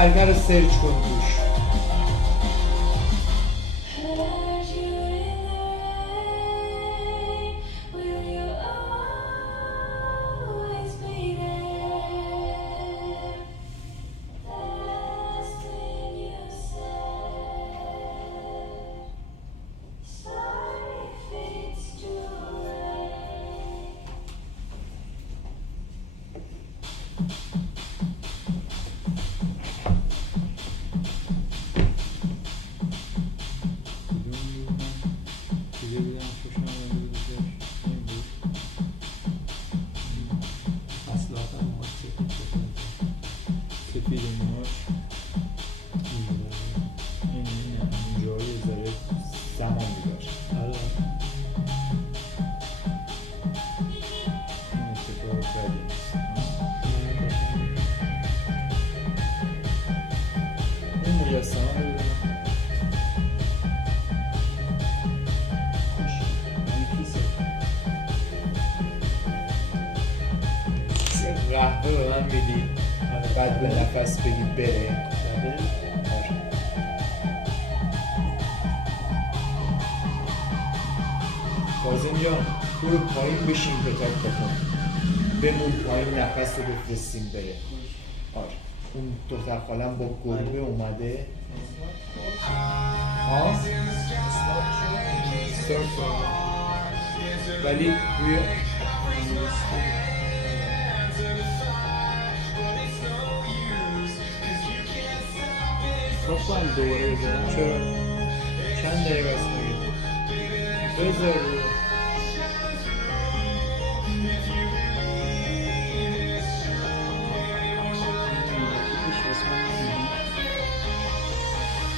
حرکت رو سرچ کن توش. قهوه به من میدی بعد به نفس بگی بره. کاظم جان برو پایین بشین کتاب بخون، بمون پایین نفس رو بفرستیم بره. آره اون دختر خالم با گربه اومده. ها؟ ولی روی خب هم دوباره بذارم. چرا؟ چند دقیقه است مگه؟ بذار رو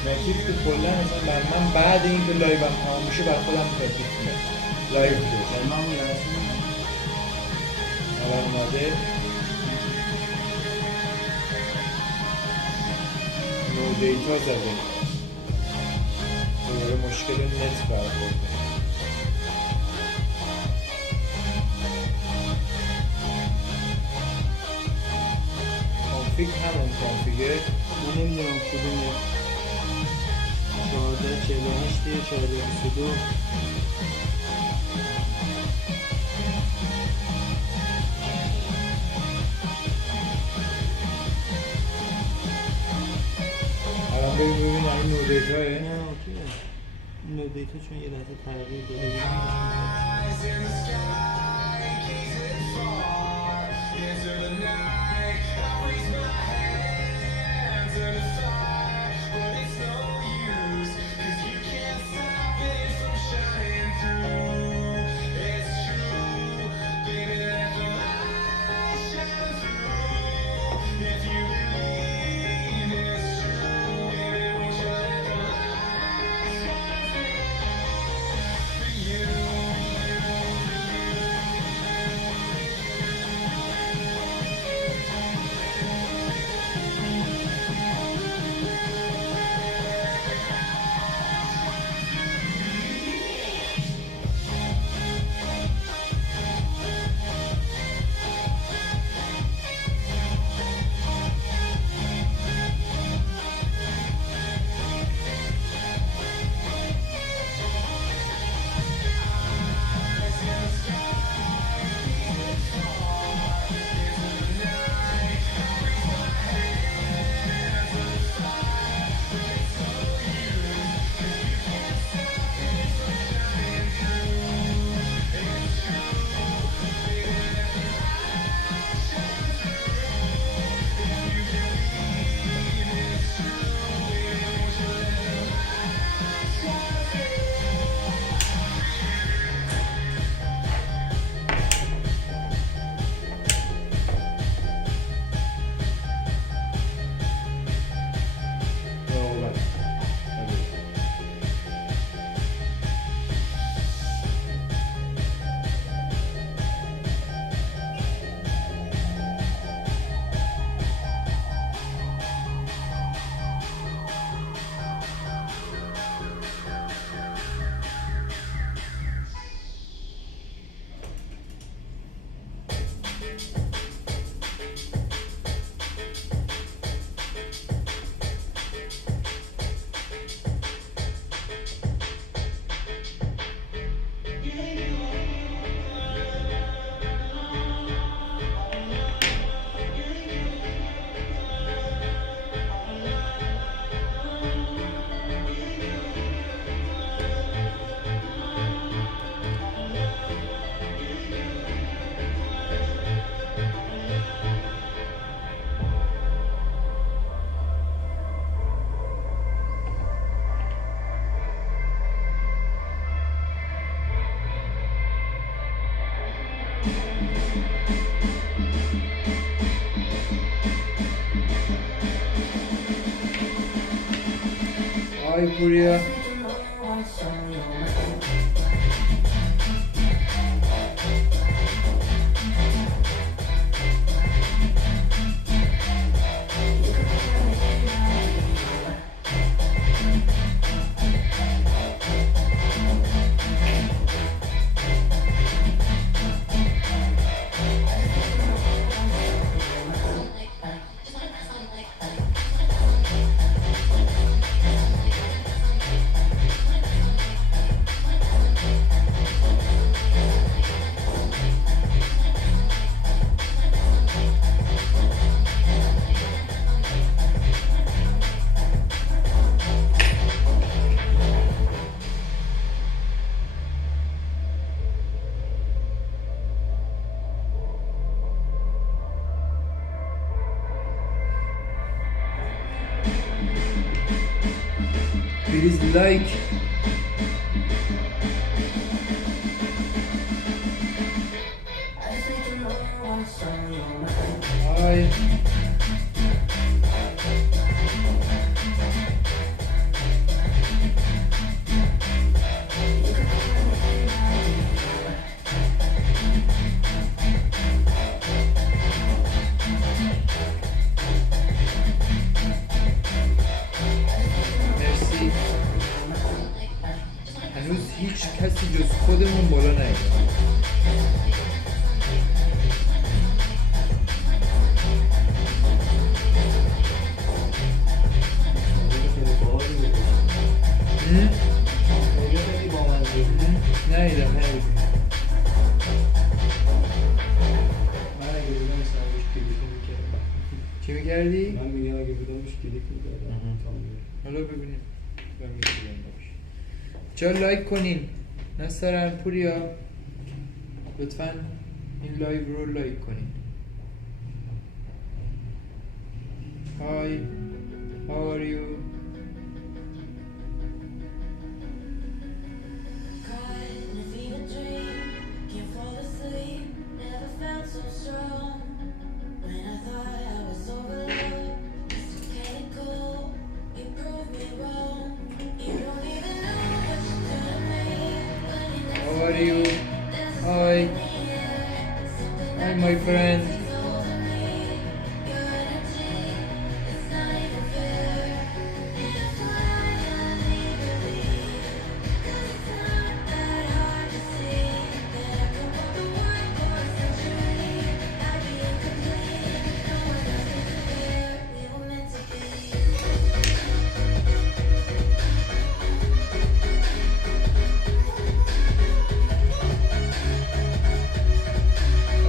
مکیف که کلا مثلا بر من بعد این که لایو هم تمام میشه بر خودم مکیف کنه لایو کنه من همون لحظه حالا اومده نو دیتا زده دوباره مشکل نت برخورده. کانفیگ همون کانفیگه من نمیدونم کدومه 1448 1422 الان بریم ببینیم این نو دیتاه. نه اوکیه نو دیتا چون یه لحظه تغییر داده Ay buraya. Please like. Hi. مرسی. هنوز هیچ کسی جز خودمون بالا نیومد. نیدم چی میکردی؟ من میگم اگه بودمش کلیک میکردم. حالا ببینیم چرا لایک کنین نسترن پوریا لطفا این لایو رو لایک کنین. Hi, how are you? How are you? Hi. Hi, my friend.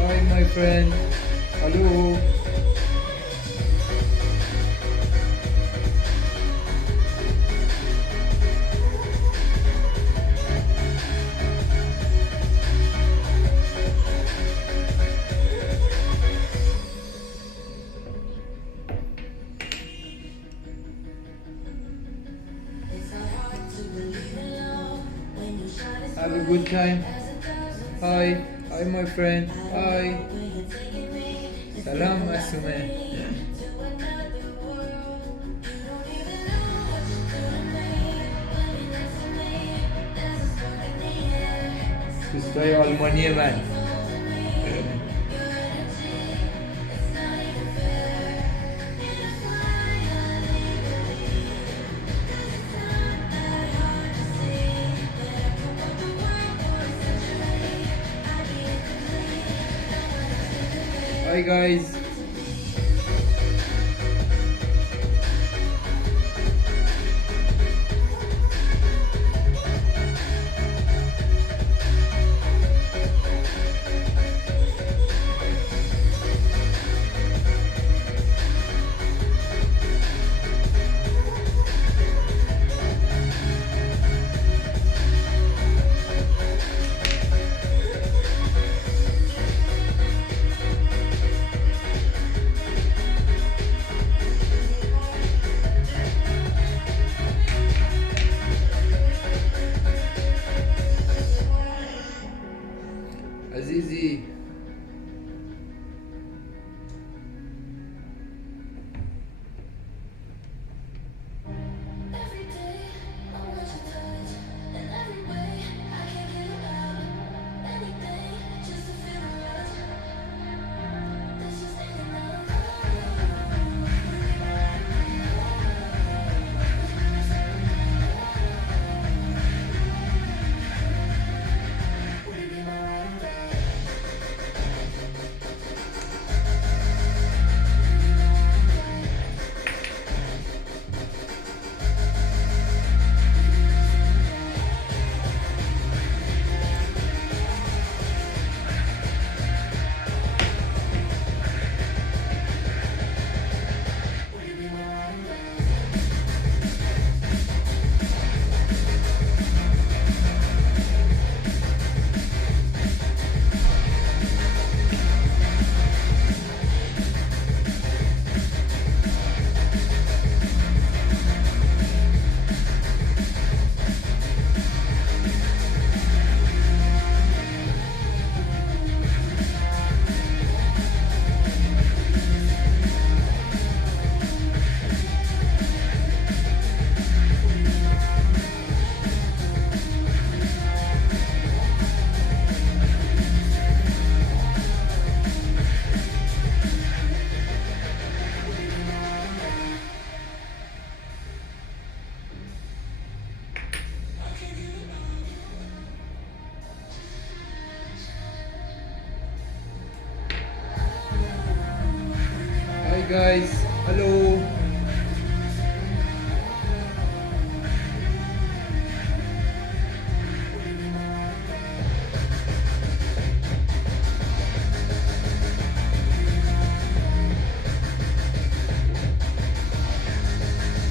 Hi, my friend. Hello. Have a good time. Hi. Hi, my friend. Hi. Salam, Asume. دوستای آلمانی من. Hi guys. Hi guys, hello.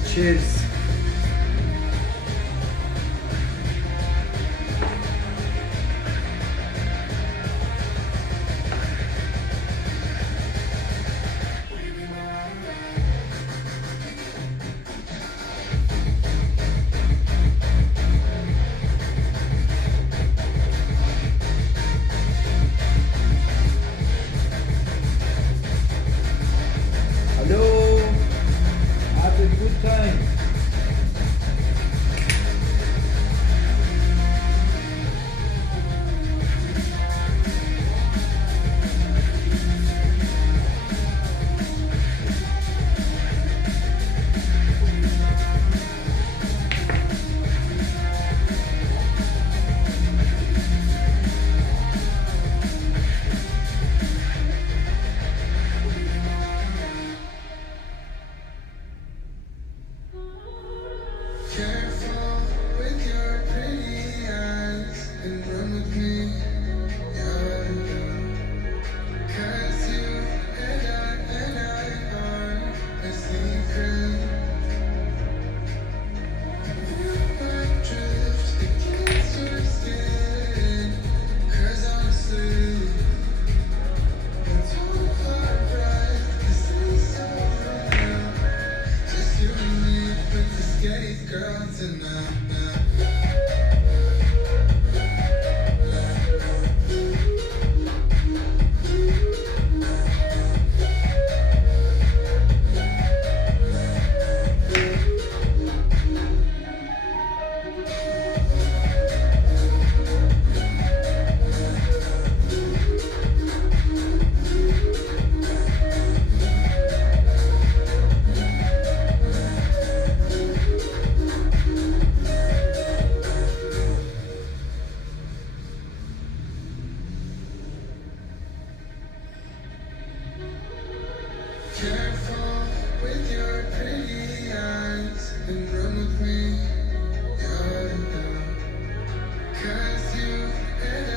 Cheers. Hello. Have a good time. Careful with your pretty eyes and run with me, yeah, yeah. 'Cause you and I are a secret. You might drift against your skin, 'cause honestly, it's all right. This is so real. Just you and me with the skate girl tonight. Careful with your pretty eyes and run with me, yeah, yeah. 'Cause you and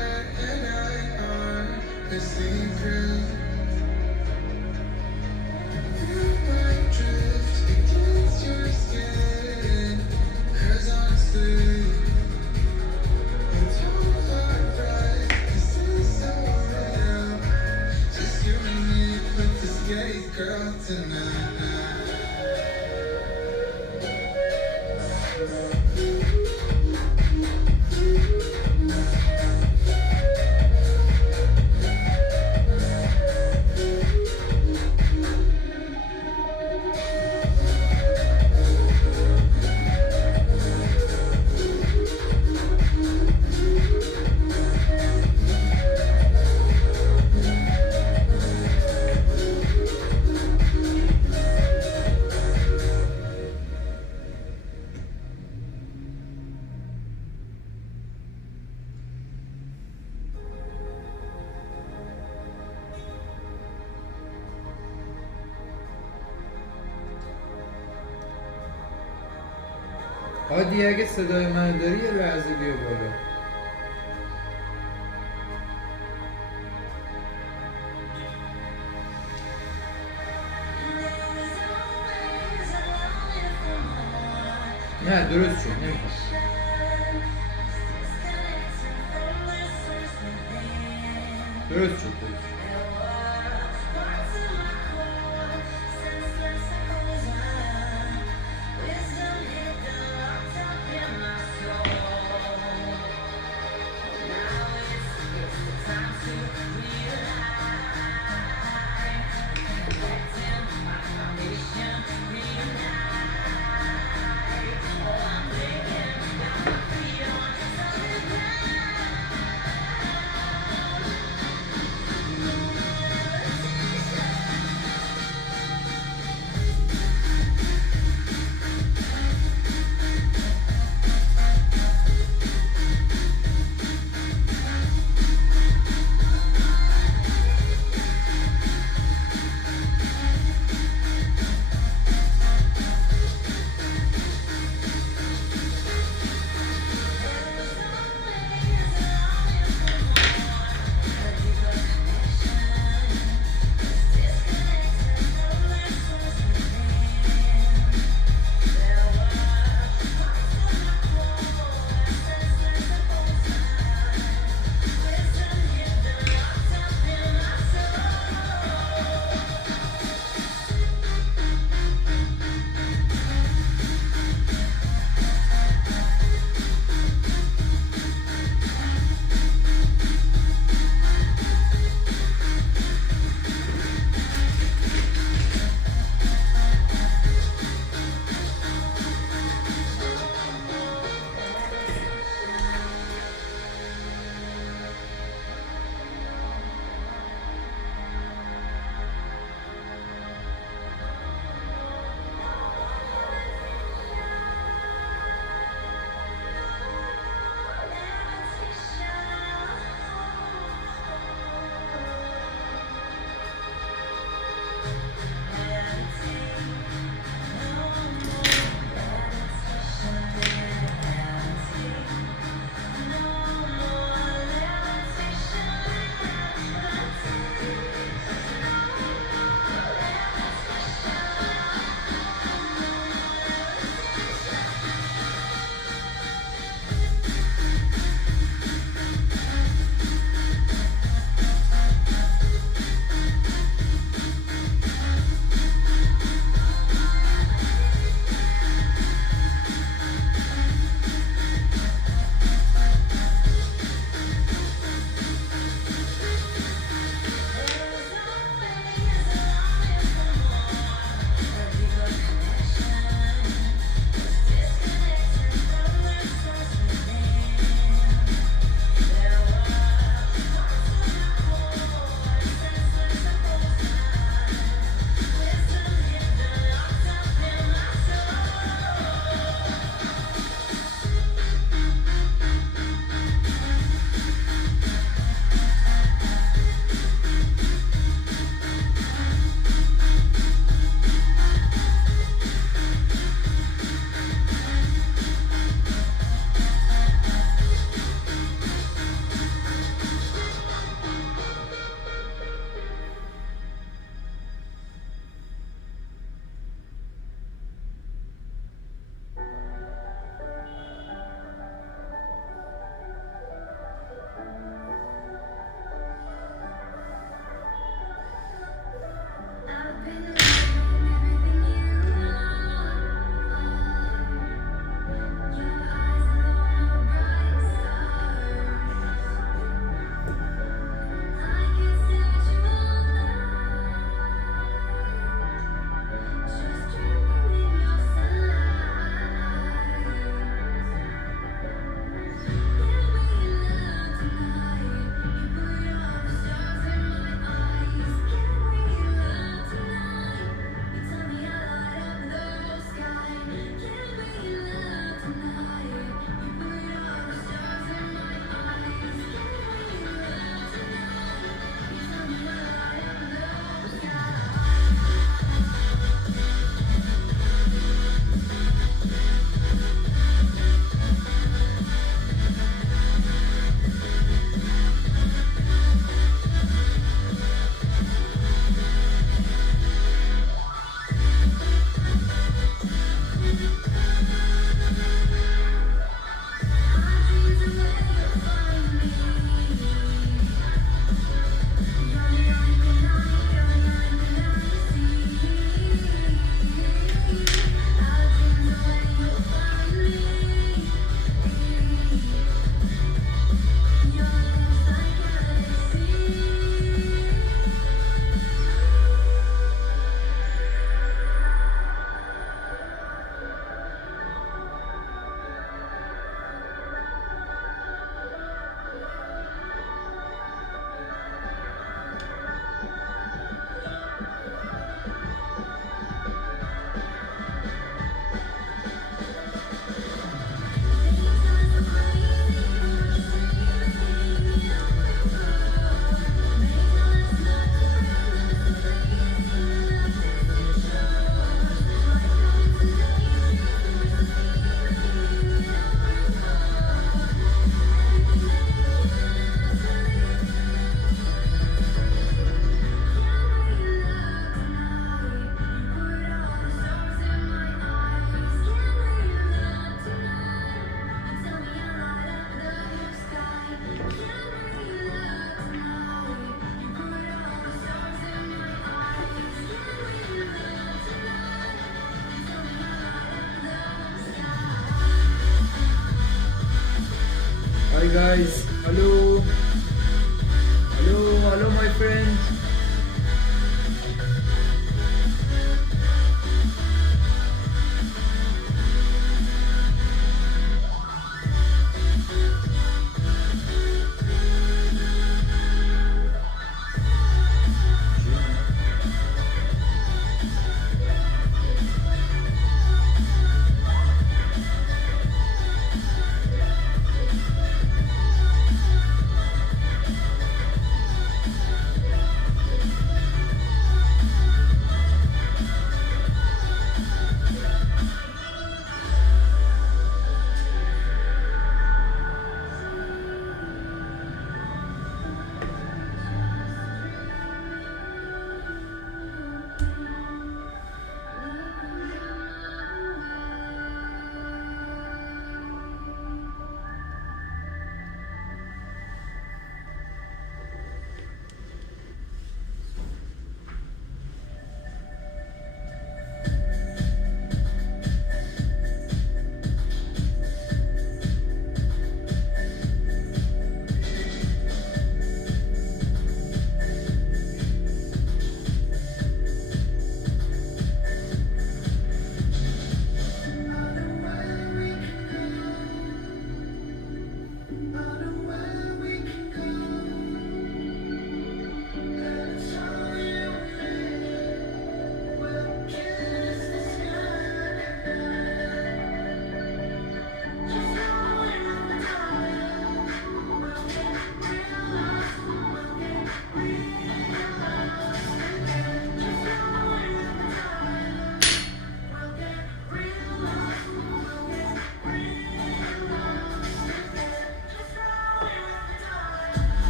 I are a secret. You might drift against your skin, 'cause honestly, it's all right. This is so real. Just you and me with the skate girl tonight. عادی اگه صدای من داری یه لحظه بیا بالا. نه درست شد نمیخوام. درست شد. guys, hello, hello my friend.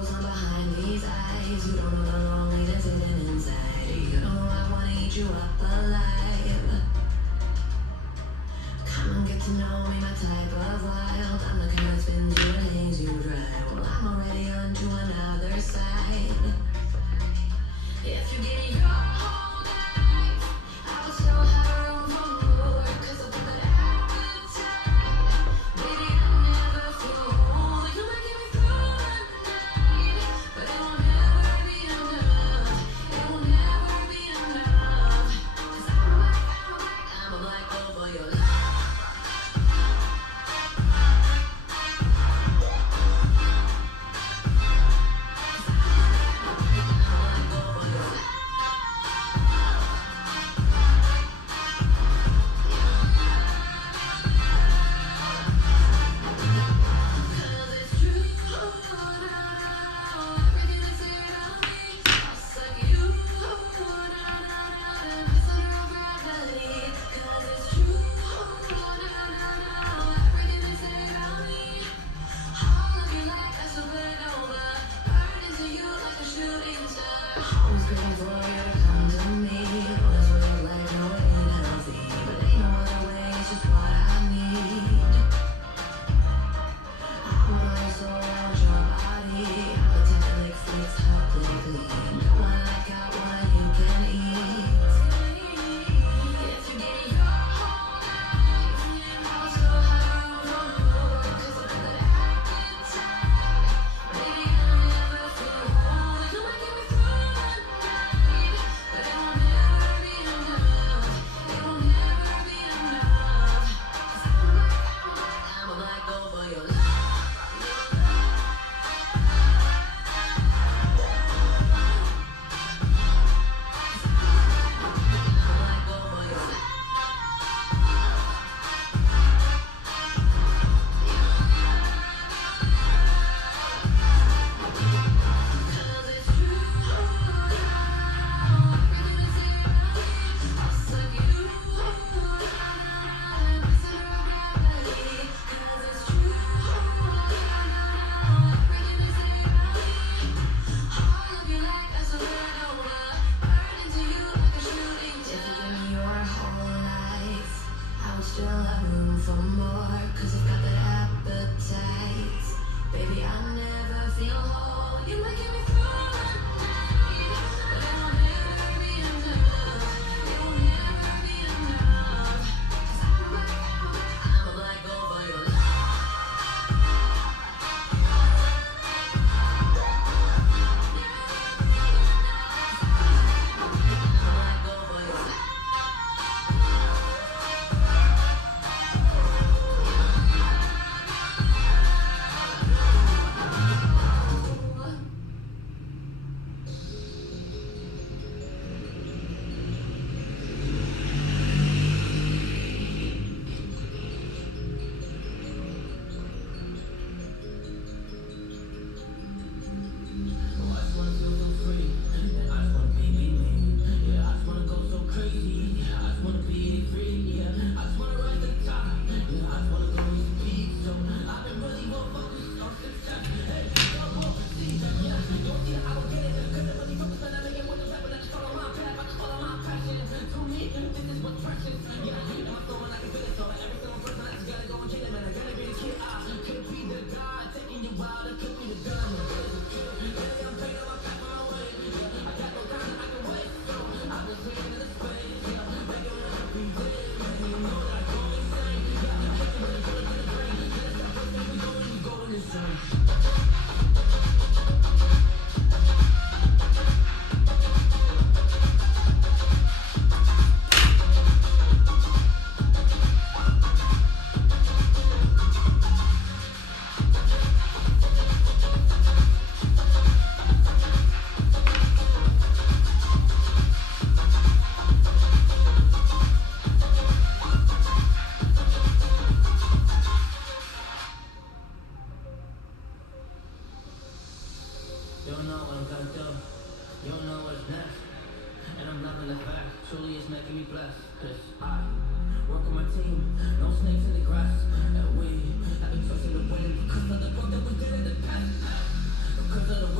goes on behind these eyes. You don't know the loneliness hidden inside. You don't know I wanna eat you up alive. Come and get to know me, my type of wild. I'm the kind that spins you and hangs you dry. Well, I'm already on to another side. If you give me your whole life, I will still have room for more. 'Cause I've got that appetite. Baby, I never feel whole. You might get me through the night, but it will never be enough. It will never be enough. 'Cause I'm a black hole for your life. Because of the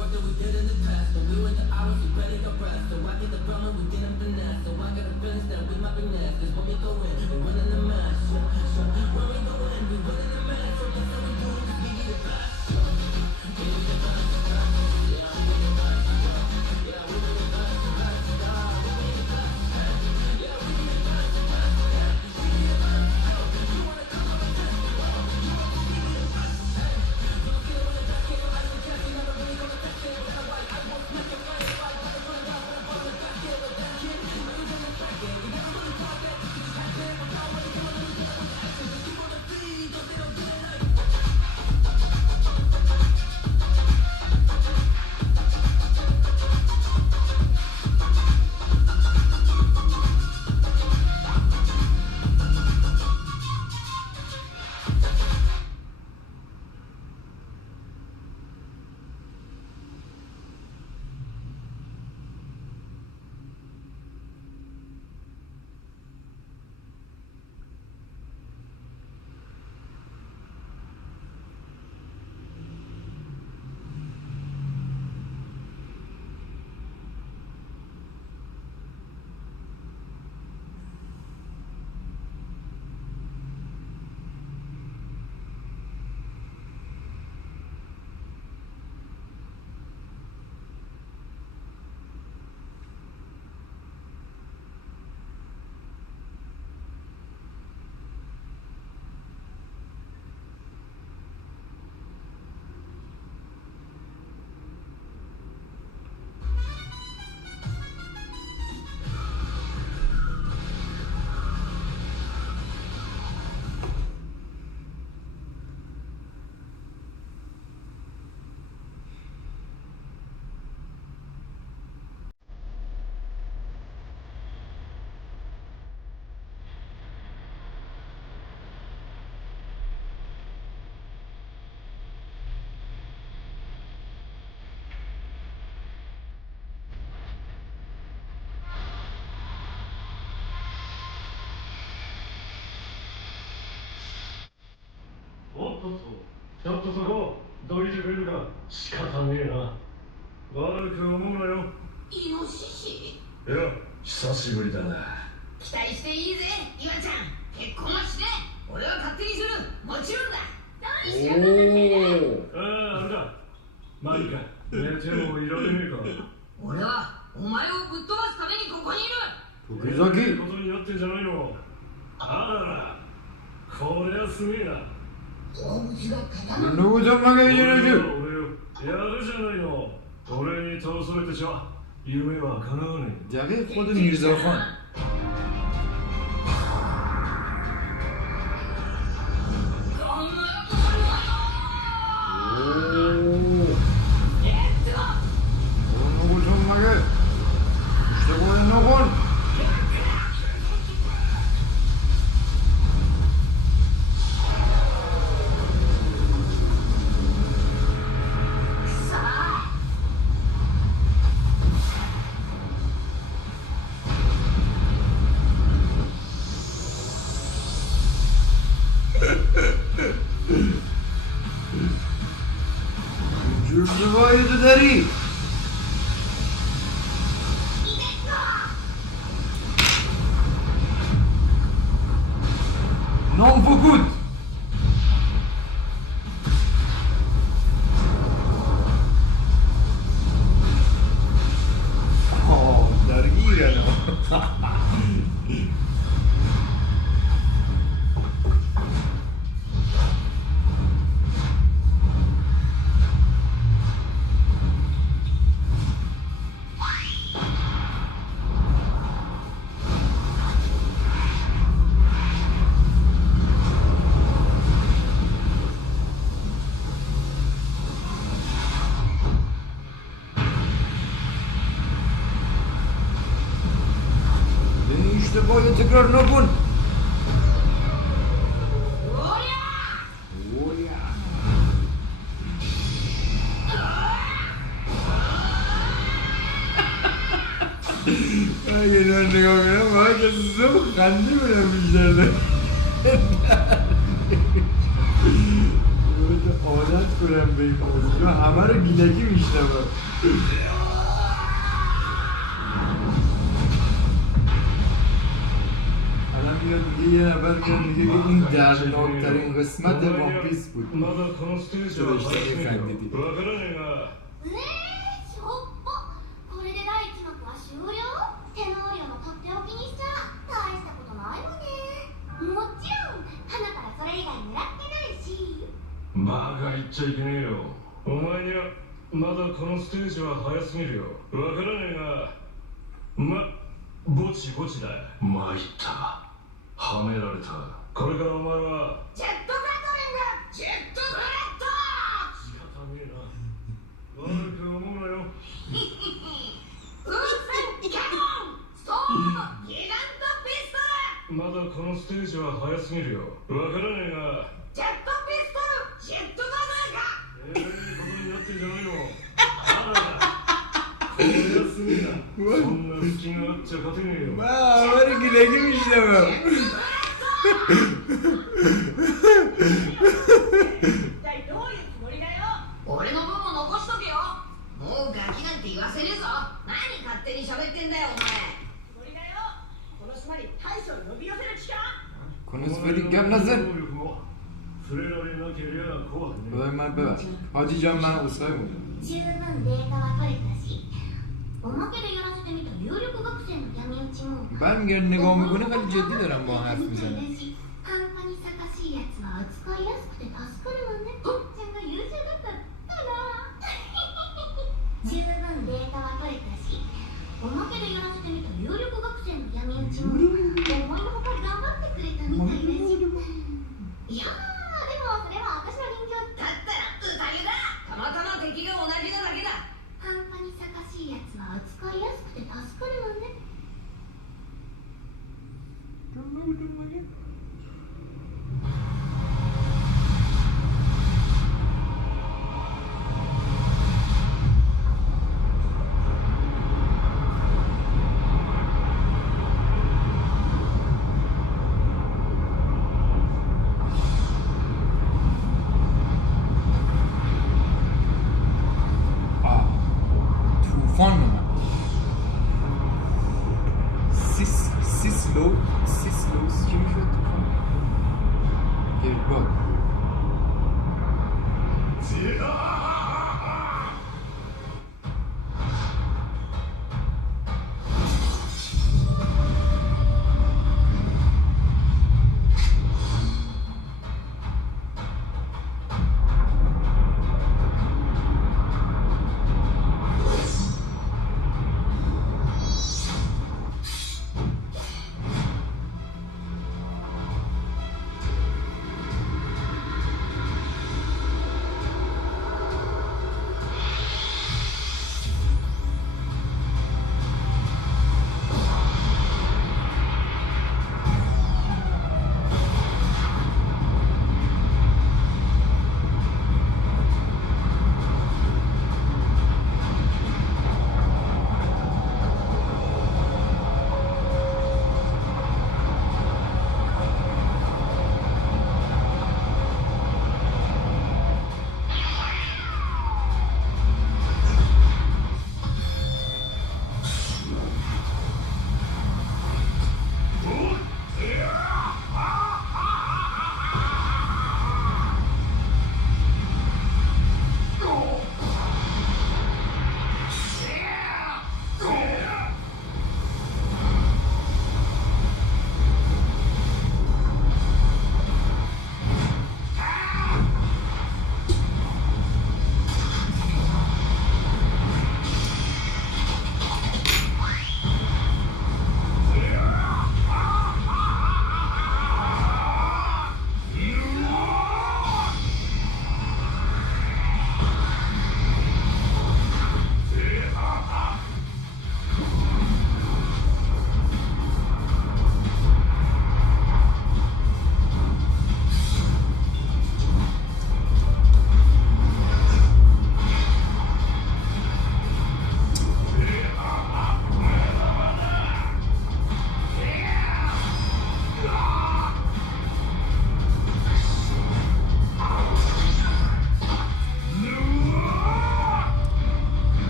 ちょっとそこどいてくれるか。仕方ねえな。悪く思うなよ。イノシシ。いや久しぶりだな。期待していいぜ岩ちゃん。結婚はして俺は勝手にする。もちろんだ。何しやがってんだ。ああ、あれだ。まあいいか、寝てもいられねえか。俺はお前をぶっ飛ばすためにここにいる。時々ことになってんじゃないの。あらら、これはすげえな。動物が刀。俺よ、やるじゃないの。俺に倒されてちゃ夢は叶わねえ。جقیق خود میرزاخان جوزبایی تو داری نام فکود درگیرن اشتباهی تکرار نکن اگه دار نگاه کنم باید زم خنده بدم بیشتر دارم عادت کنم به این موضوع همه رو گیلکی میشنم یه نفر میگه که این دردناکترین قسمت وانپیس بود چه داشته میخندیدی ねえしょっぽ。これで第一幕は終了。テノーリオのとっておきにしちゃ大したことないわね。もちろん花からそれ以外狙ってないし。バカ言っちゃいけねえよ。お前にはまだこのステージは早すぎるよ。わからねえがぼちぼちだ。参った。はめられた。これからお前はジェットガトリングジェットブレッド。仕方ねえな。悪く思うなよ。風船キャノンストーンギガントピストル。まだこのステージは早すぎるよ。わからねえがジェットピストルジェットバザーカ。ことになってんじゃないの。あらら、これはすげえな。そんな隙があっちゃ勝てねえよ。まあ悪気だけ見したわ一体どういうつもりだよ。俺の分も残しとけよ。もうガキなんて言わせねえぞ。何勝手に喋ってんだよお前。つもりだよ。この島に大将を呼び寄せる気か。このスペリッガンナゼン触れられなけりゃ怖くねえ。 خدای من ببخش حاجی جان من عذرخواهی می‌کنم 十分データは取れたし、おまけでやらせてみた有力学生の闇討ちもبرمیگرد نگاه میکنه خیلی جدی دارم با حرف میزنه 半端にさかしいやつは扱いやすくて助かるわね。とっちゃんが優秀だったら十分データは取れたし、おまけでやらせてみた有力学生の闇討ちも思いのほか頑張ってくれたみたいだし。いやー、でもそれは私の人形だったら宴だ。たまたま敵が同じなだけだ。半端にさかしいやつは扱いやすくて助かるわね。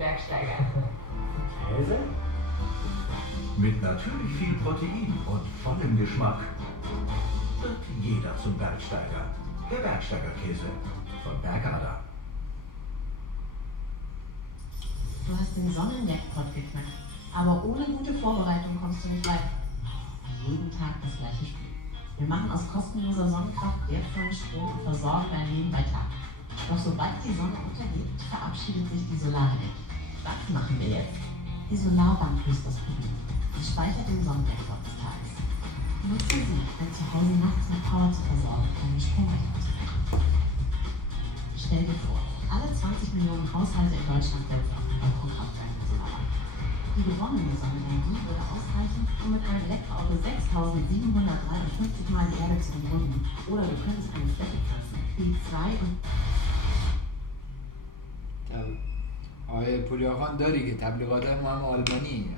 Bergsteiger. Käse? Mit natürlich viel Protein und vollem Geschmack wird jeder zum Bergsteiger. Der Bergsteigerkäse von Bergader. Du hast den Sonnenjackpot geknackt, aber ohne gute Vorbereitung kommst du nicht weit. Jeden Tag das gleiche Spiel. Wir machen aus kostenloser Sonnenkraft wertvollen Strom und versorgen dein Leben bei Tag. Doch sobald die Sonne untergeht, verabschiedet sich die Solarenergie. Was machen wir jetzt? Die Solarbank löst das Problem. Sie speichert den Sonnenjackpot des Tages. Nutze sie, dein Zuhause nachts mit Power zu versorgen und deine Stromrechnung zu verdienen. Stell dir vor, alle 20 Millionen Haushalte in Deutschland selbst auf ein Atomkraftwerk zu labern. Die gewonnene Sonnenenergie würde ausreichen, um mit einem Elektroauto 6.753 Mal die Erde zu umrunden. Oder du könntest eine Fläche pflanzen, die 2 und آقای پولیاخان داری که تبلیغات ما هم آلمانیه.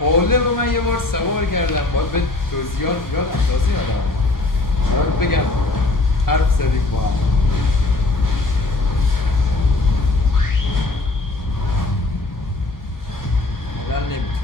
حوله رو من یه بار سوار کردم باید به توضیحات یادم باید بگم حرف زدید با هم من نمیتونم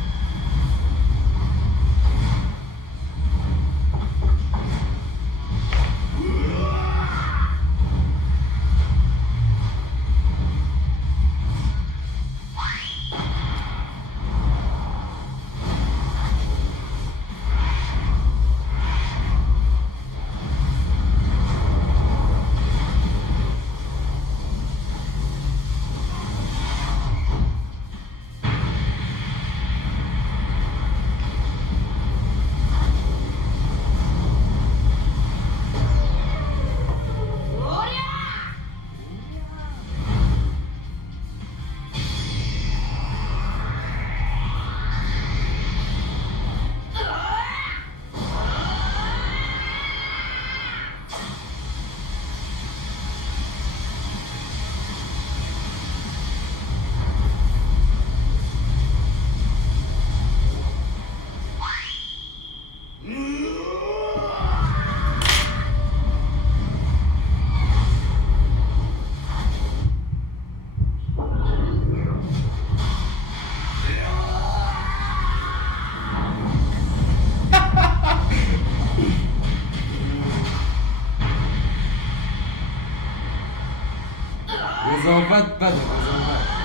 قضاوت بده قضاوت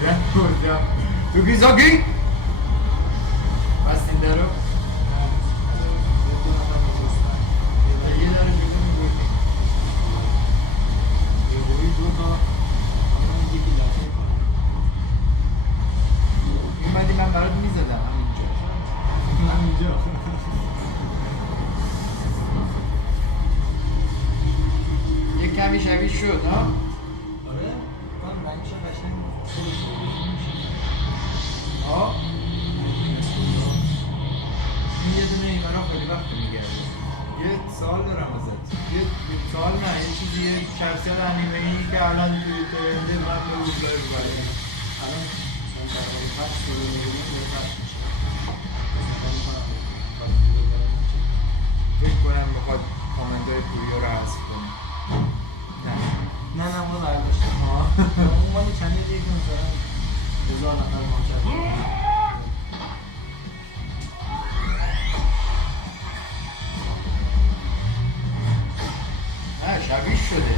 اومدم گفتم توکی زاکی بستین درو یه داره جلو میگوشیم میمدی من برات میزدم همینجا یه کمی شبیه شد ها؟ آره من رنگش قشنگ ها؟ این یه دونه ایمنا خیلی وقت میگرده یه سوال دارم ازت یه سوال نه یه چیزی یه شخصیت انیمه‌ای که الان توی ترنده من به روز لایو باید الان چون در حال پس شروع می‌کنیم به پس میشه فکر کنم بخواد کامنتای پوریو رو حذف کنه نه اونو برداشتم اون مالی چنده دیگه که مثلا 1000 نفر ما کرد نه شبیه شده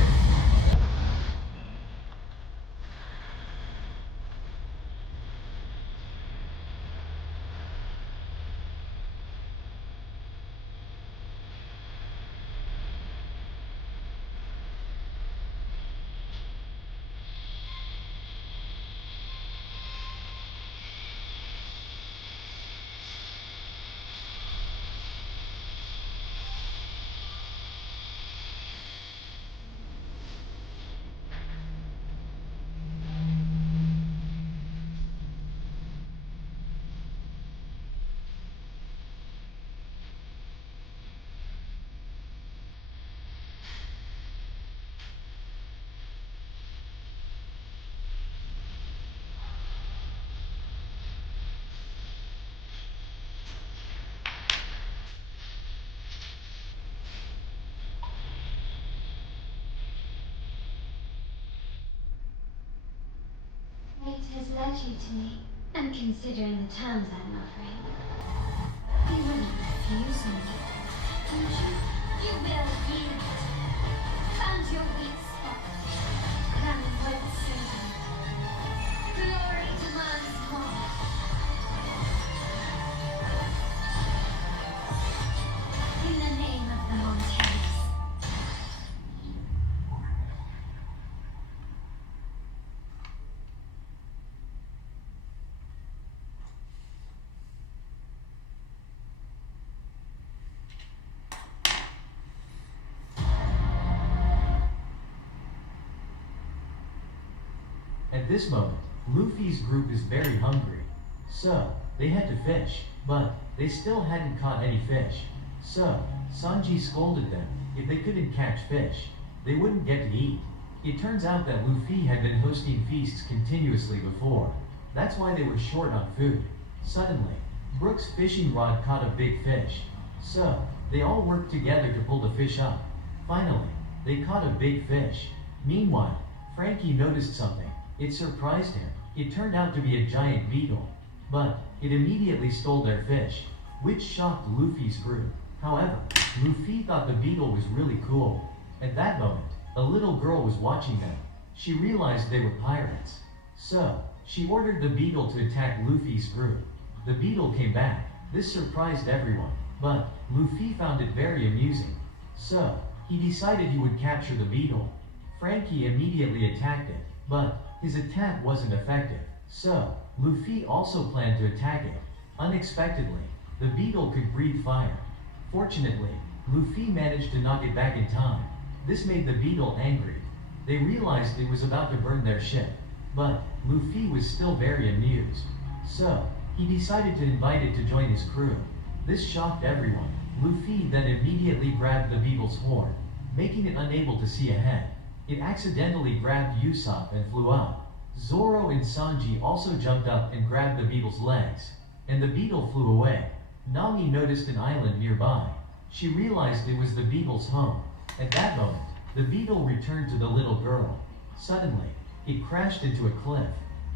Fate has led you to me, and considering the terms I'm offering, you wouldn't refuse me, would you? You will yield. Found your weak spot. None would save you. Glory demands more. In the name of the Montagues. At this moment, Luffy's group is very hungry, so they had to fish, but they still hadn't caught any fish. So, Sanji scolded them. If they couldn't catch fish, they wouldn't get to eat. It turns out that Luffy had been hosting feasts continuously before. That's why they were short on food. Suddenly, Brook's fishing rod caught a big fish. So, they all worked together to pull the fish up. Finally, they caught a big fish. Meanwhile, Frankie noticed something. It surprised him. It turned out to be a giant beetle. But it immediately stole their fish, which shocked Luffy's group. However, Luffy thought the beetle was really cool. At that moment, a little girl was watching them. She realized they were pirates. So, she ordered the beetle to attack Luffy's group. The beetle came back. This surprised everyone, but Luffy found it very amusing. So, he decided he would capture the beetle. Frankie immediately attacked it, but his attack wasn't effective. So, Luffy also planned to attack it. Unexpectedly, the beetle could breathe fire. Fortunately, Luffy managed to knock it back in time. This made the beetle angry. They realized it was about to burn their ship, but Luffy was still very amused. So, he decided to invite it to join his crew. This shocked everyone. Luffy then immediately grabbed the beetle's horn, making it unable to see ahead. It accidentally grabbed Usopp and flew up. Zoro and Sanji also jumped up and grabbed the beetle's legs, and the beetle flew away. Nami noticed an island nearby. She realized it was the beetle's home. At that moment, the beetle returned to the little girl. Suddenly, it crashed into a cliff.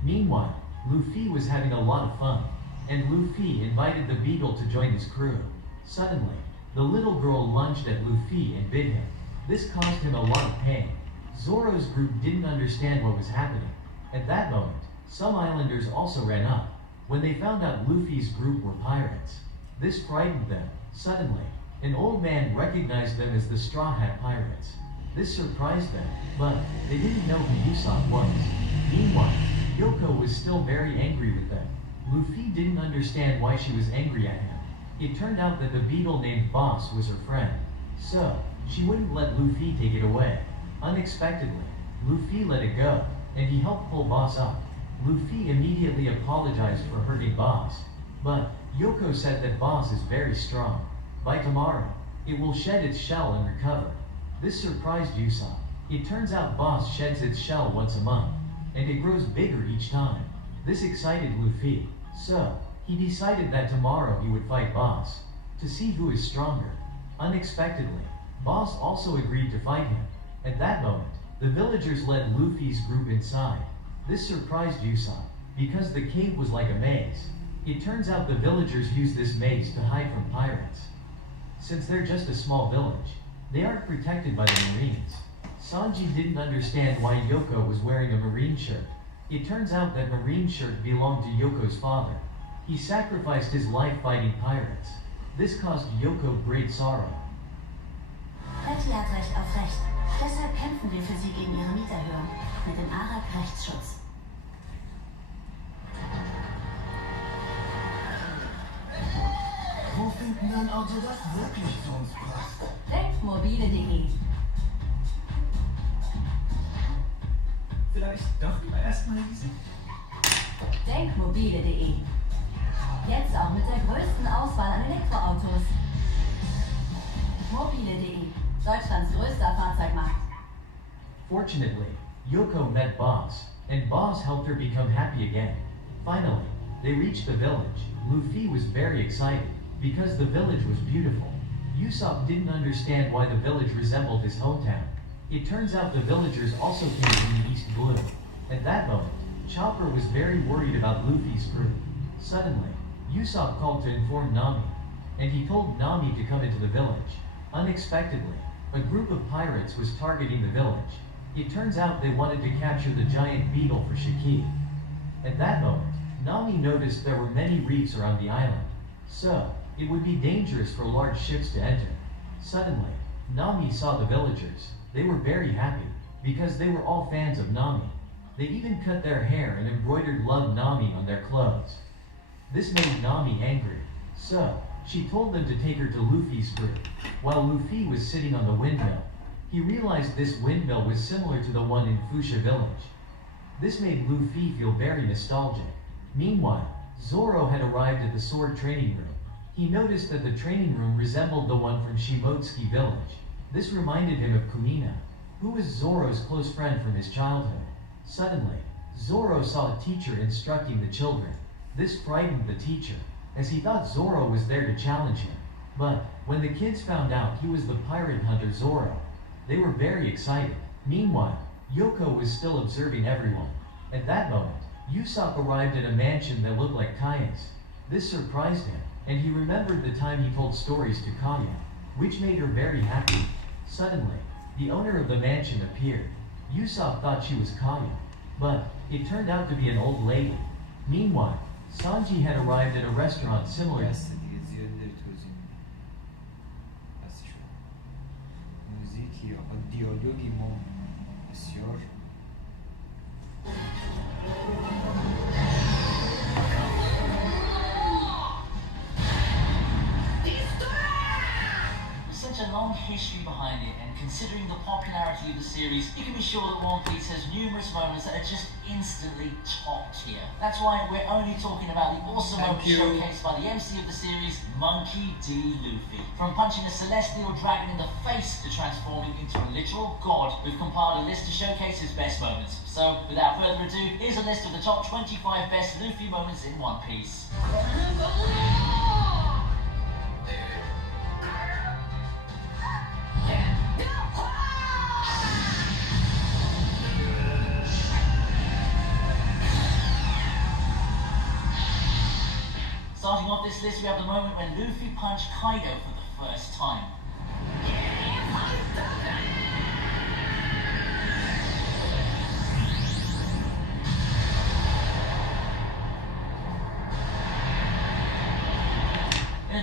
Meanwhile, Luffy was having a lot of fun, and Luffy invited the beetle to join his crew. Suddenly, the little girl lunged at Luffy and bit him. This caused him a lot of pain. Zoro's group didn't understand what was happening. At that moment, Some islanders also ran up when they found out Luffy's group were pirates. This frightened them. Suddenly, an old man recognized them as the Straw Hat Pirates. This surprised them, but they didn't know who Usopp was. Meanwhile, Yoko was still very angry with them. Luffy didn't understand why she was angry at him. It turned out that the beetle named Boss was her friend, so she wouldn't let Luffy take it away. Unexpectedly, Luffy let it go, and he helped pull Boss up. Luffy immediately apologized for hurting Boss, but Yoko said that Boss is very strong. By tomorrow, it will shed its shell and recover. This surprised Usopp. It turns out Boss sheds its shell once a month, and it grows bigger each time. This excited Luffy, so he decided that tomorrow he would fight Boss, to see who is stronger. Unexpectedly, Boss also agreed to fight him. At that moment, the villagers led Luffy's group inside. This surprised Usopp, because the cave was like a maze. It turns out the villagers used this maze to hide from pirates. Since they're just a small village, they aren't protected by the Marines. Sanji didn't understand why Yoko was wearing a Marine shirt. It turns out that Marine shirt belonged to Yoko's father. He sacrificed his life fighting pirates. This caused Yoko great sorrow. Betty hat Recht auf Recht. Deshalb kämpfen wir für sie gegen ihre Mieterhöhung. Mit dem Arak-Rechtsschutz. Wo finden ein Auto, das wirklich zu uns passt? Denkmobile.de. Vielleicht doch lieber erstmal leasen? Denkmobile.de. Jetzt auch mit der größten Auswahl an Elektroautos. Mobile.de. Deutschlands größter Fahrzeugmarkt. Fortunately, Yoko met Boss, and Boss helped her become happy again. Finally, they reached the village. Luffy was very excited, because the village was beautiful. Usopp didn't understand why the village resembled his hometown. It turns out the villagers also came from the East Blue. At that moment, Chopper was very worried about Luffy's crew. Suddenly, Usopp called to inform Nami, and he told Nami to come into the village. Unexpectedly, a group of pirates was targeting the village. It turns out they wanted to capture the giant beetle for Shiki. At that moment, Nami noticed there were many reefs around the island, so it would be dangerous for large ships to enter. Suddenly, Nami saw the villagers. They were very happy, because they were all fans of Nami. They even cut their hair and embroidered Love Nami on their clothes. This made Nami angry, so she told them to take her to Luffy's group. While Luffy was sitting on the windmill, he realized this windmill was similar to the one in Fuchsia Village. This made Luffy feel very nostalgic. Meanwhile, Zoro had arrived at the sword training room. He noticed that the training room resembled the one from Shimotsuki Village. This reminded him of Kuina, who was Zoro's close friend from his childhood. Suddenly, Zoro saw a teacher instructing the children. This frightened the teacher, as he thought Zoro was there to challenge him. But when the kids found out he was the pirate hunter Zoro, they were very excited. Meanwhile, Yoko was still observing everyone. At that moment, Usopp arrived at a mansion that looked like Kaya's. This surprised him, and he remembered the time he told stories to Kaya, which made her very happy. Suddenly, the owner of the mansion appeared. Usopp thought she was Kaya, but it turned out to be an old lady. Meanwhile, Sanji had arrived at a restaurant similar to موزیکی یا دیالوگی ما بسیار Such a long history behind it, and considering the popularity of the series, you can be sure that One Piece has numerous moments that are just instantly top tier. That's why we're only talking about the awesome moments showcased by the MC of the series, Monkey D. Luffy. From punching a celestial dragon in the face to transforming into a literal god, we've compiled a list to showcase his best moments. So, without further ado, here's a list of the top 25 best Luffy moments in One Piece. Starting off this list, we have the moment when Luffy punched Kaido for the first time.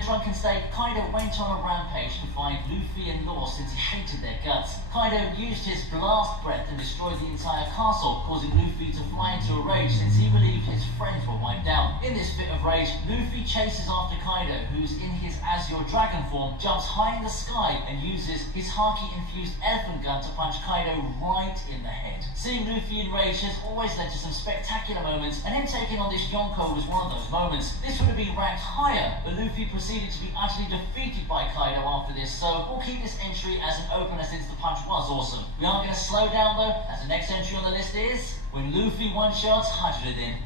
drunken state, Kaido went on a rampage to find Luffy and Law since he hated their guts. Kaido used his blast breath and destroyed the entire castle, causing Luffy to fly into a rage since he believed his friends were wiped out. In this fit of rage, Luffy chases after Kaido, who's in his Azure Dragon form, jumps high in the sky and uses his Haki-infused elephant gun to punch Kaido right in the head. Seeing Luffy enraged has always led to some spectacular moments, and him taking on this Yonko was one of those moments. This would have been ranked higher, but Luffy proceeded to be utterly defeated by Kaido after this, so we'll keep this entry as an opener since the punch was awesome. We aren't going to slow down though, as the next entry on the list is when Luffy one-shots Hajridin.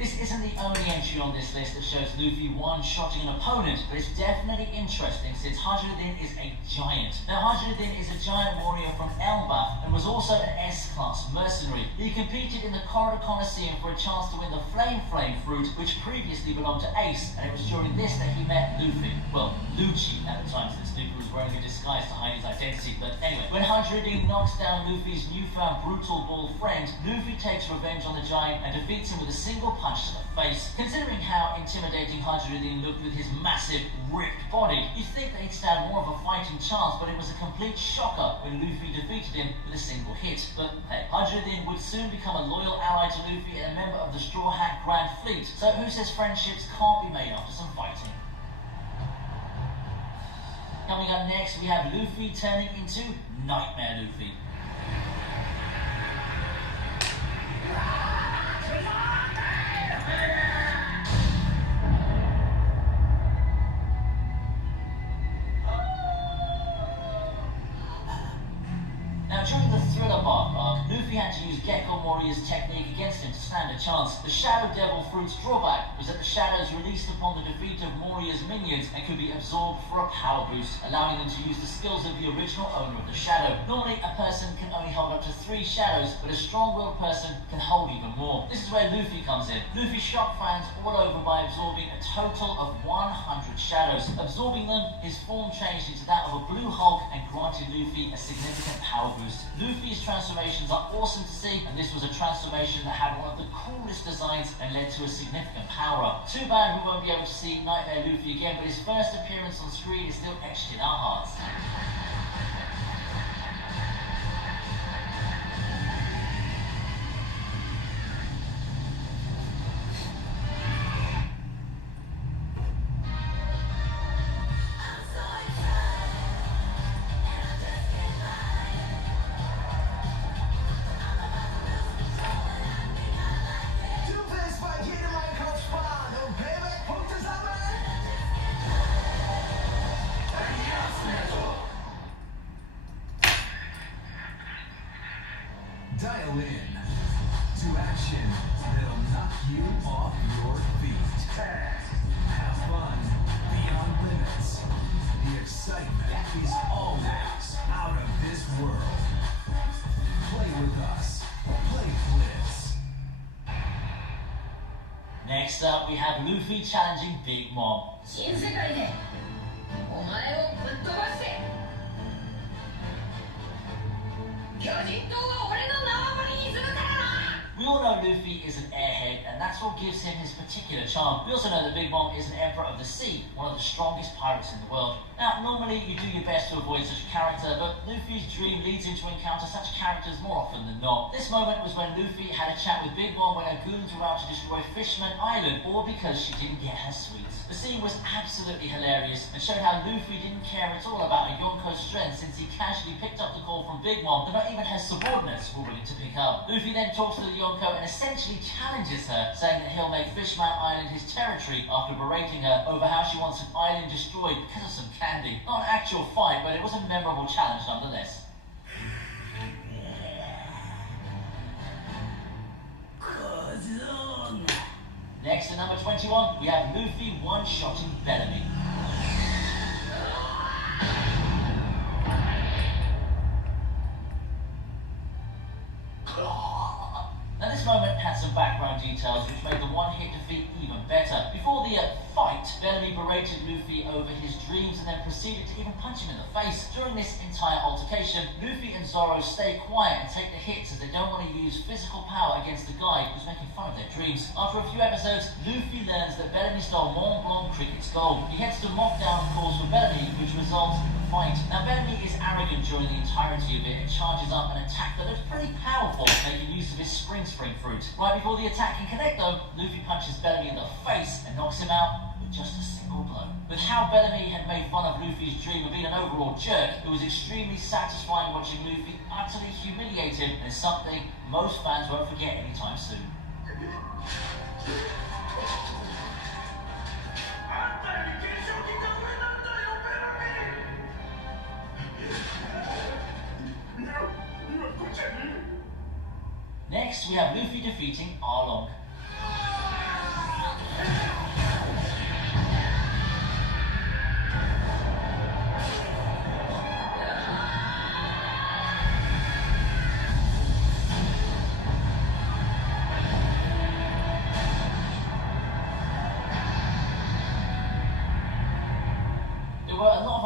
This isn't the only entry on this list that shows Luffy one-shotting an opponent, but it's definitely interesting since Hajridin is a giant. Now, Hajridin is a giant warrior from Elbaf and was also an S-class mercenary. He competed in the Corridor Coliseum for a chance to win the Flame fruit, which previously belonged to Ace, and it was during this that he met Luffy. Well, Lucci at the time, since Luffy was wearing a disguise to hide his identity. But anyway, when Hajridin knocks down Luffy's newfound brutal bald friend, Luffy takes revenge on the giant and defeats him with a single punch to the face. Considering how intimidating Hajridin looked with his massive, ripped body, you'd think that he'd stand more of a fighting chance, but it was a complete shocker when Luffy defeated him with a single hit. But hey, Hajridin would soon become a loyal ally to Luffy and a member of the Straw Hat Grand Fleet, so who says friendships can't be made after some fighting? Coming up next, we have Luffy turning into Nightmare Luffy. Now, during the Thriller Bark arc, Luffy had to use Gecko Moria's technique against him to stand a chance. The Shadow Devil Fruit's drawback was that the shadows released upon the defeat of Moria's minions and could be absorbed for a power boost, allowing them to use the skills of the original owner of the shadow. Normally, a person can only hold up to 3 shadows, but a strong-willed person can hold even more. This is where Luffy comes in. Luffy shocked fans all over by absorbing a total of 100 shadows. Absorbing them, his form changed into that of a blue Hulk and granted Luffy a significant power boost. Luffy's transformations are awesome to see, and this was a transformation that had one of the coolest designs and led to a significant power-up. Too bad we won't be able to see Nightmare Luffy again, but his first appearance on screen is still etched in our hearts. Dial in to action that'll knock you off your feet. Have fun beyond limits. The excitement is always out of this world. Play with us. Play Blitz. Next up, we have Luffy challenging Big Mom. 新世界でお前をぶっ飛ばして巨人島は俺の縄張りにするからな We all know Luffy is an airhead, and that's what gives him his particular charm. We also know that Big Mom is an emperor of the sea, one of the strongest pirates in the world. Now, normally you do your best to avoid such a character, but Luffy's dream leads him to encounter such characters more often than not. This moment was when Luffy had a chat with Big Mom when her goons were out to destroy Fishman Island, all because she didn't get her sweets. The scene was absolutely hilarious and showed how Luffy didn't care at all about a Yonko's strength since he casually picked up the call from Big Mom that not even her subordinates were willing to pick up. Luffy then talks to the Yonko and essentially challenges her, saying that he'll make Fishman Island his territory after berating her over how she wants an island destroyed because of some candy. Not an actual fight, but it was a memorable challenge nonetheless. Next at number 21, we have Luffy one-shotting Bellamy. Now this moment had some background details which made the one-hit defeat even better. Before the fight, Bellamy berated Luffy over his dreams and then proceeded to even punch him in the face. During this entire altercation, Luffy and Zoro stay quiet and take the hits as they don't want to use physical power against the guy who's making fun of their dreams. After a few episodes, Luffy learns that Bellamy stole Mont Blanc cricket's gold. He heads to mock down calls for Bellamy, which results in a fight. Now Bellamy is arrogant during the entirety of it and charges up an attack that looks pretty powerful, making use of his spring fruit. Right before the attack can connect though, Luffy punches Bellamy in the face and knocks him out with just a single blow. With how Bellamy had made fun of Luffy's dream of being an overall jerk, it was extremely satisfying watching Luffy utterly humiliated, and it's something most fans won't forget anytime soon. Next, we have Luffy defeating Arlong.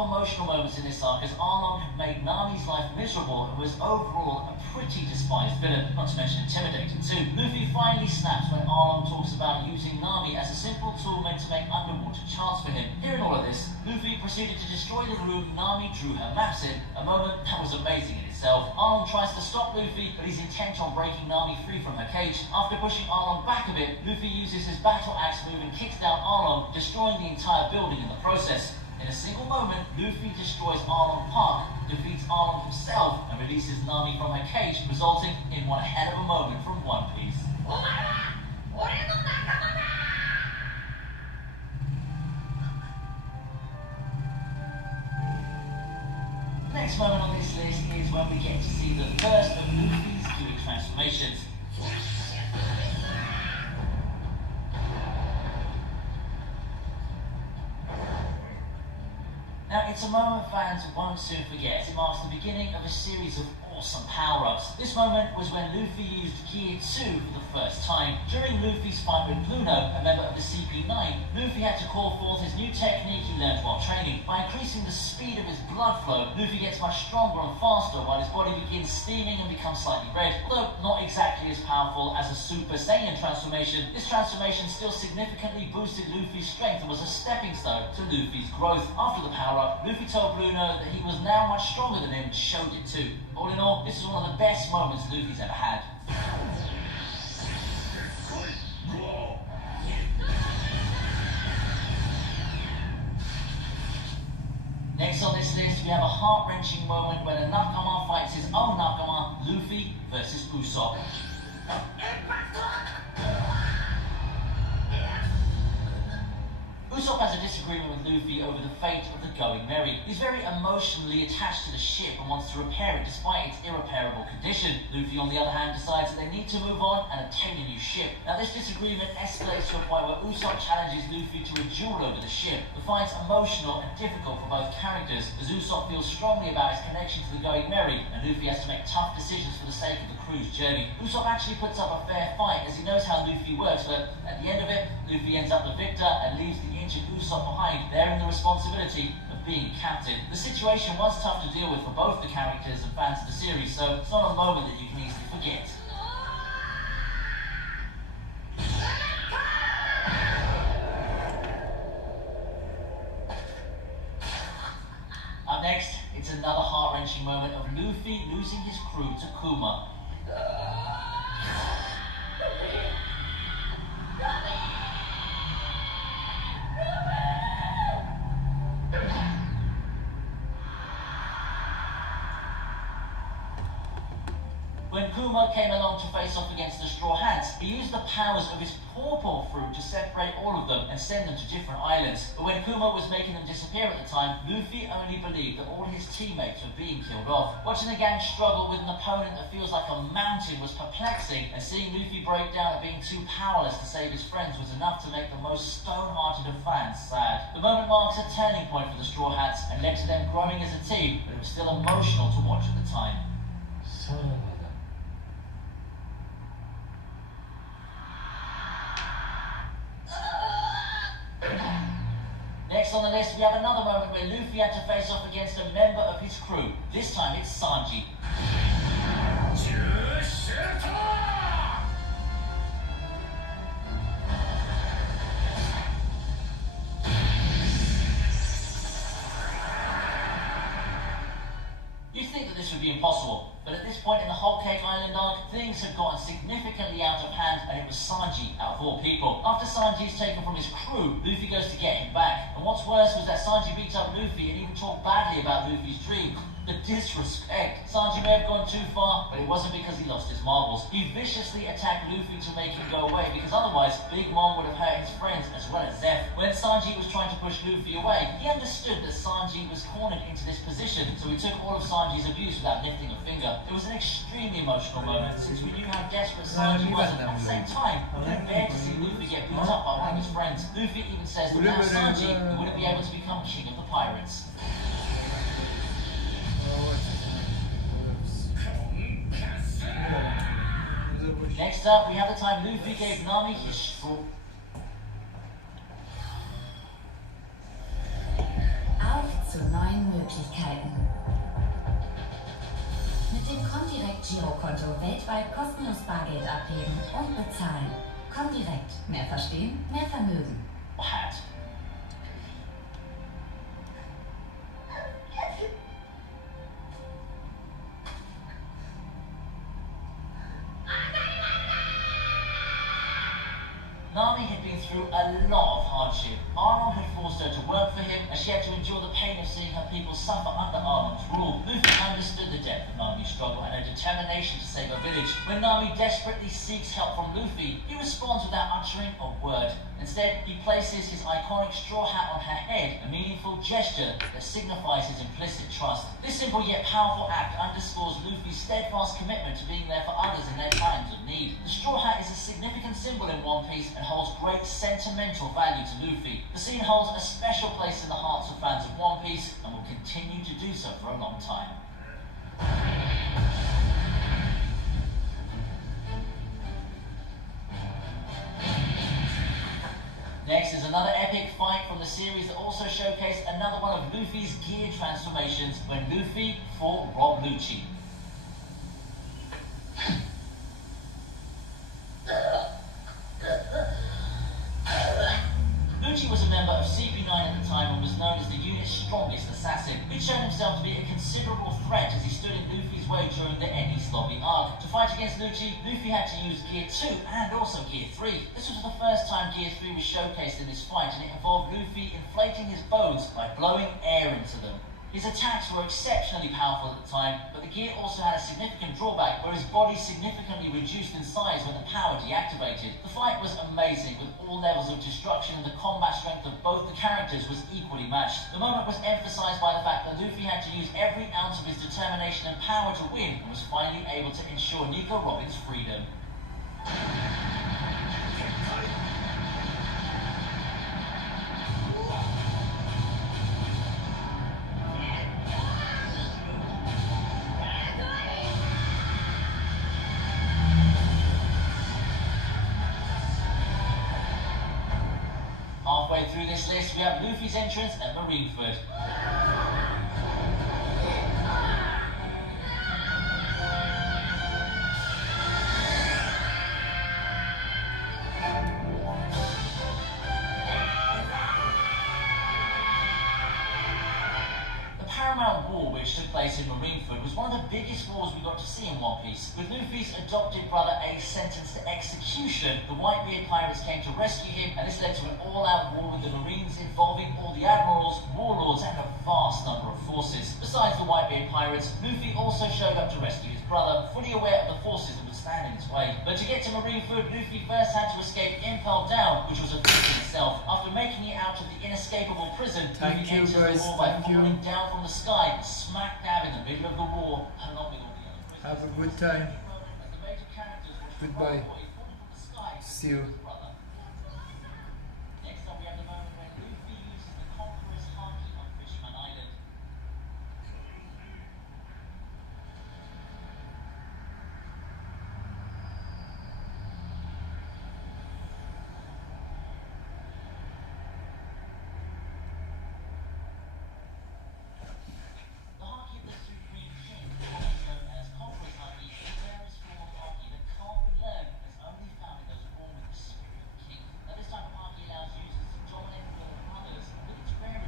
Emotional moments in this arc as Arlong had made Nami's life miserable and was overall a pretty despised villain, not to mention intimidating too. Luffy finally snaps when Arlong talks about using Nami as a simple tool meant to make underwater charts for him. Hearing all of this, Luffy proceeded to destroy the room Nami drew her maps in, a moment that was amazing in itself. Arlong tries to stop Luffy, but he's intent on breaking Nami free from her cage. After pushing Arlong back a bit, Luffy uses his battle axe move and kicks down Arlong, destroying the entire building in the process. In a single moment, Luffy destroys Arlong Park, defeats Arlong himself, and releases Nami from her cage, resulting in one hell of a moment from One Piece. Next moment on this list is when we get to see the first of Luffy's gear transformations. Now, it's a moment fans won't soon forget. It marks the beginning of a series of awesome power-ups. This moment was when Luffy used Gear 2 for the first time. During Luffy's fight with Bluno, a member of the CP9, Luffy had to call forth his new technique he learned while training. By increasing the speed of his blood flow, Luffy gets much stronger and faster while his body begins steaming and becomes slightly red. Although not exactly as powerful as a Super Saiyan transformation, this transformation still significantly boosted Luffy's strength and was a stepping stone to Luffy's growth. After the power-up, Luffy told Bluno that he was now much stronger than him and showed it too. All in all, this is one of the best moments Luffy's ever had. Next on this list, we have a heart-wrenching moment when a Nakama fights his own Nakama, Luffy versus Usopp. Usopp has a disagreement with Luffy over the fate of the Going Merry. He's very emotionally attached to the ship and wants to repair it despite its irreparable condition. Luffy, on the other hand, decides that they need to move on and obtain a new ship. Now, this disagreement escalates to a point where Usopp challenges Luffy to a duel over the ship. The fight's emotional and difficult for both characters, as Usopp feels strongly about his connection to the Going Merry, and Luffy has to make tough decisions for the sake of the crew's journey. Usopp actually puts up a fair fight, as he knows how Luffy works, but at the end of it, Luffy ends up the victor and leaves the injured Usopp behind, bearing the responsibility of being captain. The situation was tough to deal with for both the characters and fans of the series, so it's not a moment that you can easily forget. Up next, it's another heart-wrenching moment of Luffy losing his crew to Kuma. When Kuma came along to face off against the Straw Hats, he used the powers of his pawpaw fruit to separate all of them and send them to different islands. But when Kuma was making them disappear at the time, Luffy only believed that all his teammates were being killed off. Watching the gang struggle with an opponent that feels like a mountain was perplexing, and seeing Luffy break down at being too powerless to save his friends was enough to make the most stone-hearted of fans sad. The moment marks a turning point for the Straw Hats and led to them growing as a team, but it was still emotional to watch at the time. Next on the list, we have another moment where Luffy had to face off against a member of his crew. This time it's Sanji. You'd think that this would be impossible, but at this point in the Whole Cake Island arc, things had gotten significantly out of hand, and it was Sanji, out of all people. After Sanji's taken from his crew, Luffy goes to get him back. And what's worse was that Sanji beat up Luffy and even talked badly about Luffy's dream. The disrespect. Sanji may have gone too far, but it wasn't because he lost his marbles. He viciously attacked Luffy to make him go away, because otherwise Big Mom would have hurt his friends as well as Zeph. When Sanji was trying to push Luffy away, he understood that Sanji was cornered into this position, so he took all of Sanji's abuse without lifting a finger. It was an extremely emotional moment, since we knew how desperate Sanji was. At the same time, we couldn't bear to see Luffy get beat up by one of his friends. Luffy even says that without Sanji, he wouldn't be able to become king of the pirates. Next up, we have the time Luffy gave Nami his straw. Auf zu neuen Möglichkeiten. Mit dem Comdirect-Girokonto weltweit kostenlos Bargeld abheben und bezahlen. Comdirect. Mehr verstehen, mehr Vermögen. Hat. Nami had been through a lot of hardship. Arlong had forced her to work for him, and she had to endure the pain of seeing her people suffer under Arlong's rule. Luffy understood the depth of Nami's struggle and her determination to save her village. When Nami desperately seeks help from Luffy, he responds without uttering a word. Instead, he places his iconic straw hat on her head, a meaningful gesture that signifies his implicit trust. This simple yet powerful act underscores Luffy's steadfast commitment to being there for others in their times of need. The straw hat is a significant symbol in One Piece and holds great sentimental value to Luffy. The scene holds a special place in the hearts of fans of One Piece and will continue to do so for a long time. Next is another epic fight from the series that also showcased another one of Luffy's gear transformations when Luffy fought Rob Lucci. Lucci was a member of CP9 at the time and was known as the unit's strongest assassin. He'd shown himself to be a considerable threat as he stood in Luffy's way during the Enies Lobby arc. To fight against Lucci, Luffy had to use Gear 2 and also Gear 3. This was the first time Gear 3 was showcased in this fight, and it involved Luffy inflating his bones by blowing air into them. His attacks were exceptionally powerful at the time, but the gear also had a significant drawback where his body significantly reduced in size when the power deactivated. The fight was amazing, with all levels of destruction, and the combat strength of both the characters was equally matched. The moment was emphasized by the fact that Luffy had to use every ounce of his determination and power to win, and was finally able to ensure Nico Robin's freedom. Halfway through this list, we have Luffy's entrance at Marineford. Paramount War, which took place in Marineford, was one of the biggest wars we got to see in One Piece. With Luffy's adopted brother Ace sentenced to execution, the Whitebeard pirates came to rescue him, and this led to an all-out war with the Marines involving all the admirals, warlords, and a vast number of forces. Besides the Whitebeard pirates, Luffy also showed up to rescue his brother, fully aware of the forces that would stand in his way. But to get to Marineford, Luffy first had to escape Impel Down, which was a feat in itself. After making it out of the inescapable prison, Luffy enters the war by falling down from the sky, smack dab in the middle of the war, along with all the other prisoners. Have a good time. Goodbye. See you.